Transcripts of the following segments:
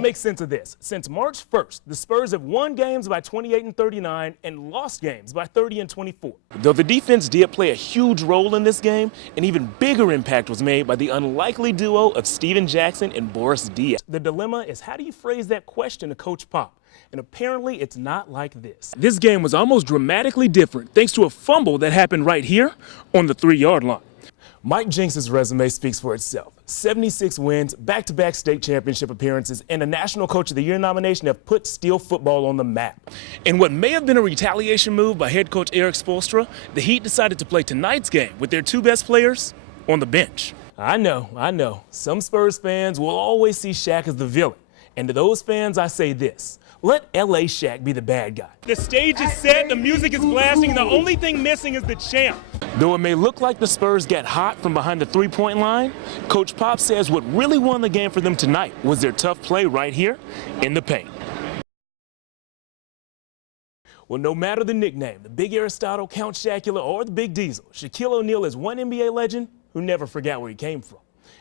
make sense of this. Since March 1st, the Spurs have won games by 28-39 and lost games by 30-24. Though the defense did play a huge role in this game, an even bigger impact was made by the unlikely duo of Steven Jackson and Boris Diaw. The dilemma is, how do you phrase that question to Coach Pop? And apparently it's not like this. This game was almost dramatically different thanks to a fumble that happened right here on the 3-yard line. Mike Jinks' resume speaks for itself. 76 wins, back-to-back state championship appearances, and a National Coach of the Year nomination have put Steel football on the map. In what may have been a retaliation move by head coach Eric Spoelstra, the Heat decided to play tonight's game with their two best players on the bench. I know. Some Spurs fans will always see Shaq as the villain. And to those fans, I say this. Let L.A. Shaq be the bad guy. The stage is set, the music is blasting, the only thing missing is the champ. Though it may look like the Spurs get hot from behind the three-point line, Coach Pop says what really won the game for them tonight was their tough play right here in the paint. Well, no matter the nickname, the Big Aristotle, Count Chocula, or the Big Diesel, Shaquille O'Neal is one NBA legend who never forgot where he came from.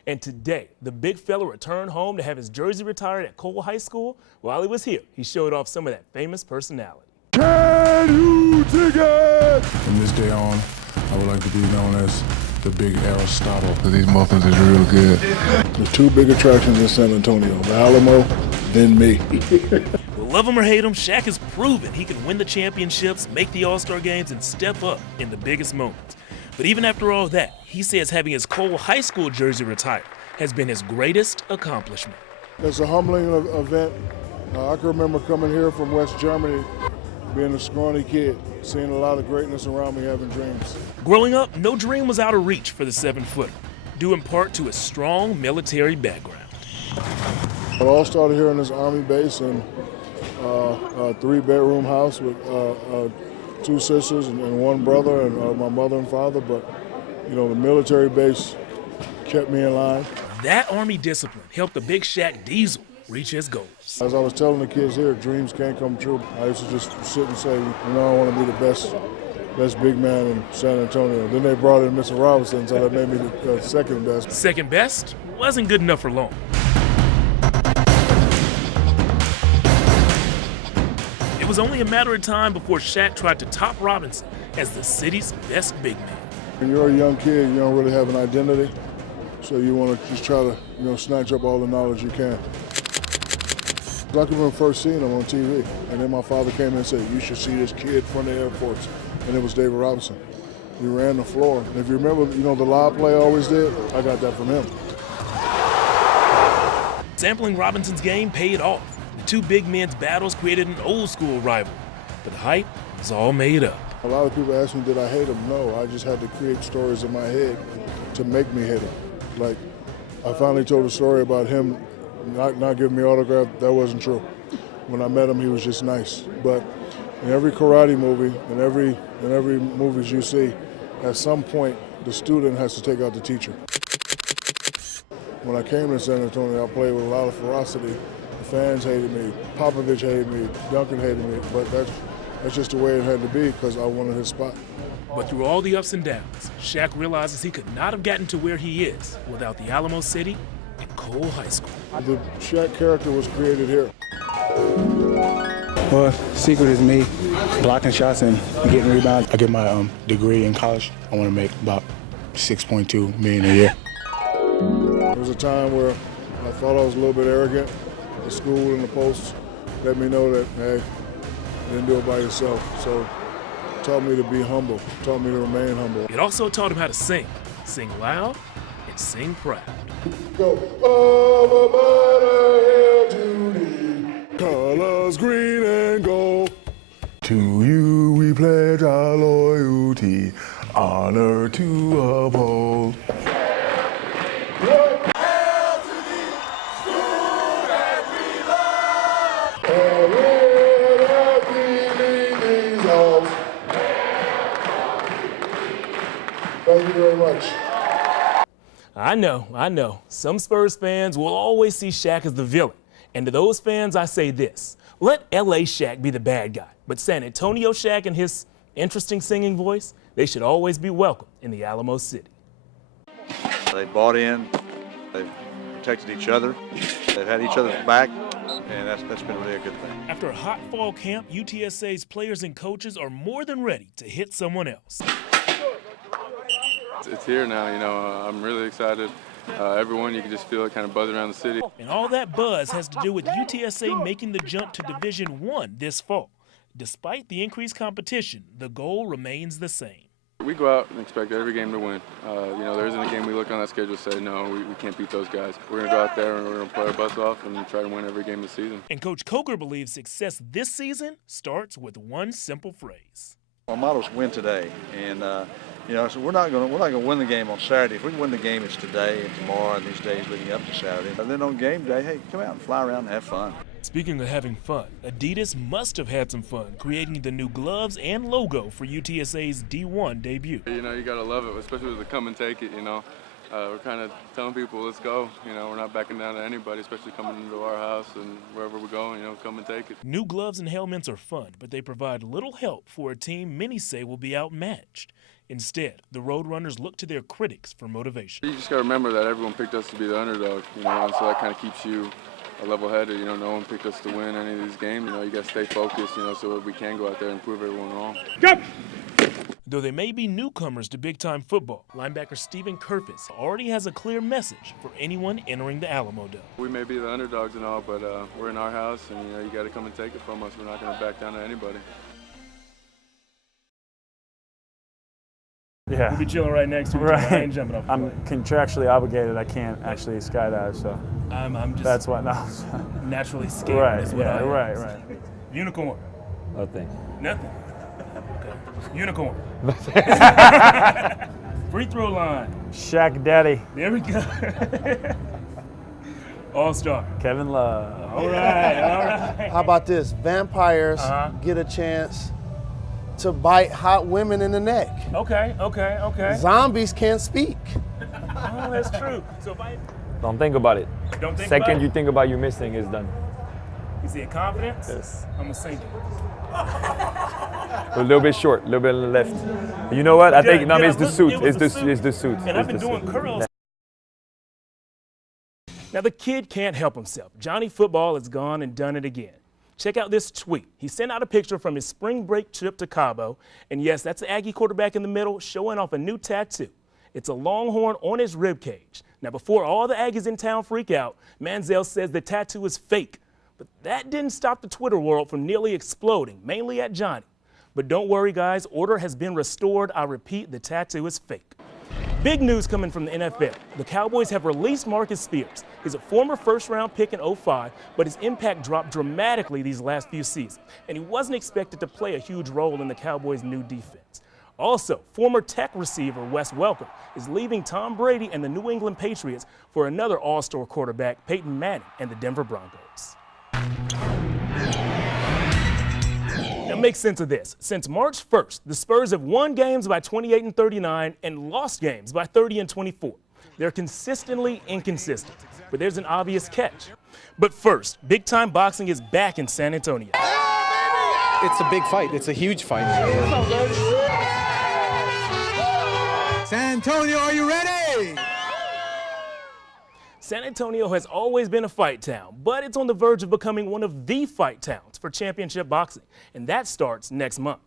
And today, the big fella returned home to have his jersey retired at Cole High School. While he was here, he showed off some of that famous personality. Can you dig it? From this day on, I would like to be known as the Big Aristotle. These muffins is real good. The two big attractions in San Antonio, the Alamo, then me. Love him or hate him, Shaq has proven he can win the championships, make the All-Star games, and step up in the biggest moments. But even after all that, he says having his Cole High School jersey retired has been his greatest accomplishment. It's a humbling event. I can remember coming here from West Germany, being a scrawny kid, seeing a lot of greatness around me, having dreams. Growing up, no dream was out of reach for the 7-footer, due in part to his strong military background. It all started here in this Army base in a 3-bedroom house with 2 sisters and 1 brother and my mother and father, but you know, the military base kept me in line. That Army discipline helped the Big Shaq Diesel reach his goals. As I was telling the kids here, dreams can't come true. I used to just sit and say, you know, I want to be the best big man in San Antonio. Then they brought in Mr. Robinson, so that made me the second best. Second best wasn't good enough for long. It was only a matter of time before Shaq tried to top Robinson as the city's best big man. When you're a young kid, you don't really have an identity, so you want to just try to, you know, snatch up all the knowledge you can. I can remember first seeing him on TV, and then my father came in and said, you should see this kid from the airports, and it was David Robinson. He ran the floor. And if you remember, you know, the lob play I always did, I got that from him. Sampling Robinson's game paid off. The two big men's battles created an old-school rival, but the hype was all made up. A lot of people ask me, did I hate him? No, I just had to create stories in my head to make me hate him. Like, I finally told a story about him not giving me autograph. That wasn't true. When I met him, he was just nice. But in every karate movie, in every movies you see, at some point, the student has to take out the teacher. When I came to San Antonio, I played with a lot of ferocity. The fans hated me, Popovich hated me, Duncan hated me, but that's just the way it had to be because I wanted his spot. But through all the ups and downs, Shaq realizes he could not have gotten to where he is without the Alamo City and Cole High School. The Shaq character was created here. Well, secret is me blocking shots and getting rebounds. I get my degree in college. I want to make about $6.2 million a year. There was a time where I thought I was a little bit arrogant. The school and the post let me know that, hey, you didn't do it by yourself. So it taught me to be humble, taught me to remain humble. It also taught him how to sing loud and sing proud. Go, over butter hill to thee, colors green and gold. To you we pledge our loyalty, honor to uphold. Thank you very much. I know. Some Spurs fans will always see Shaq as the villain. And to those fans, I say this. Let L.A. Shaq be the bad guy. But San Antonio Shaq and his interesting singing voice, they should always be welcome in the Alamo City. They bought in. They've protected each other. They've had each other's back. and that's been really a good thing. After a hot fall camp, UTSA's players and coaches are more than ready to hit someone else. It's here now, you know. I'm really excited. Everyone, you can just feel it kind of buzz around the city. And all that buzz has to do with UTSA making the jump to Division I this fall. Despite the increased competition, the goal remains the same. We go out and expect every game to win. You know, there isn't a game we look on that schedule and say, no, we can't beat those guys. We're going to go out there and we're going to play our butts off and try to win every game this season. And Coach Coker believes success this season starts with one simple phrase. Our motto is win today, and you know, so we're not going to win the game on Saturday. If we win the game, it's today and tomorrow and these days leading up to Saturday. And then on game day, hey, come out and fly around and have fun. Speaking of having fun, Adidas must have had some fun creating the new gloves and logo for UTSA's D1 debut. You know, you got to love it, especially with the come and take it, you know. We're kind of telling people, let's go. You know, we're not backing down to anybody, especially coming into our house and wherever we're going, you know, come and take it. New gloves and helmets are fun, but they provide little help for a team many say will be outmatched. Instead, the Roadrunners look to their critics for motivation. You just got to remember that everyone picked us to be the underdog, you know, and so that kind of keeps you level-headed. You know, no one picked us to win any of these games. You know, you got to stay focused, you know, so we can go out there and prove everyone wrong. Go! Though they may be newcomers to big-time football, linebacker Stephen Kerfis already has a clear message for anyone entering the Alamo Dome. We may be the underdogs and all, but we're in our house, and you know, you got to come and take it from us. We're not going to back down to anybody. Yeah. We'll be chilling right next to each other. Right. I ain't jumping off the I'm plane. contractually obligated. I can't actually skydive, so I'm just that's what. No. naturally scared. Right. Is what Yeah. I am. Right. Unicorn. Nothing. Nothing. Okay. Unicorn. Free throw line. Shaq Daddy, There we go. All-star. Kevin Love. All right. How about this? Vampires get a chance to bite hot women in the neck. Okay. Zombies can't speak. Oh, that's true. So if I Don't think about it. don't think Second about you think about you missing, it's done. you see a confidence, Yes. I'm gonna sink it. A little bit short, a little bit left. You know what? I think no, it's the suit. It was It's the the suit. And I've been It's the doing suit. curls. Now the kid can't help himself. Johnny Football has gone and done it again. Check out this tweet. He sent out a picture from his spring break trip to Cabo. And yes, that's the Aggie quarterback in the middle showing off a new tattoo. It's a longhorn on his rib cage. Now, before all the Aggies in town freak out, Manziel says the tattoo is fake. But that didn't stop the Twitter world from nearly exploding, mainly at Johnny. But don't worry, guys, order has been restored. I repeat, the tattoo is fake. Big news coming from the NFL. The Cowboys have released Marcus Spears. He's a former first-round pick in '05, but his impact dropped dramatically these last few seasons, and he wasn't expected to play a huge role in the Cowboys' new defense. Also, former Tech receiver Wes Welker is leaving Tom Brady and the New England Patriots for another all-star quarterback, Peyton Manning, and the Denver Broncos. Now make sense of this. Since March 1st, the Spurs have won games by 28 and 39 and lost games by 30 and 24. They're consistently inconsistent, but there's an obvious catch. But first, big-time boxing is back in San Antonio. It's a big fight. It's a huge fight. San Antonio, are you ready? San Antonio has always been a fight town, but it's on the verge of becoming one of the fight towns for championship boxing, and that starts next month.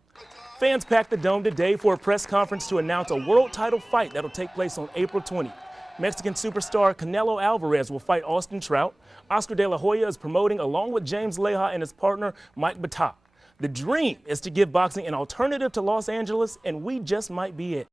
Fans packed the Dome today for a press conference to announce a world title fight that'll take place on April 20th. Mexican superstar Canelo Alvarez will fight Austin Trout. Oscar De La Hoya is promoting along with James Leja and his partner Mike Battah. The dream is to give boxing an alternative to Los Angeles, and we just might be it.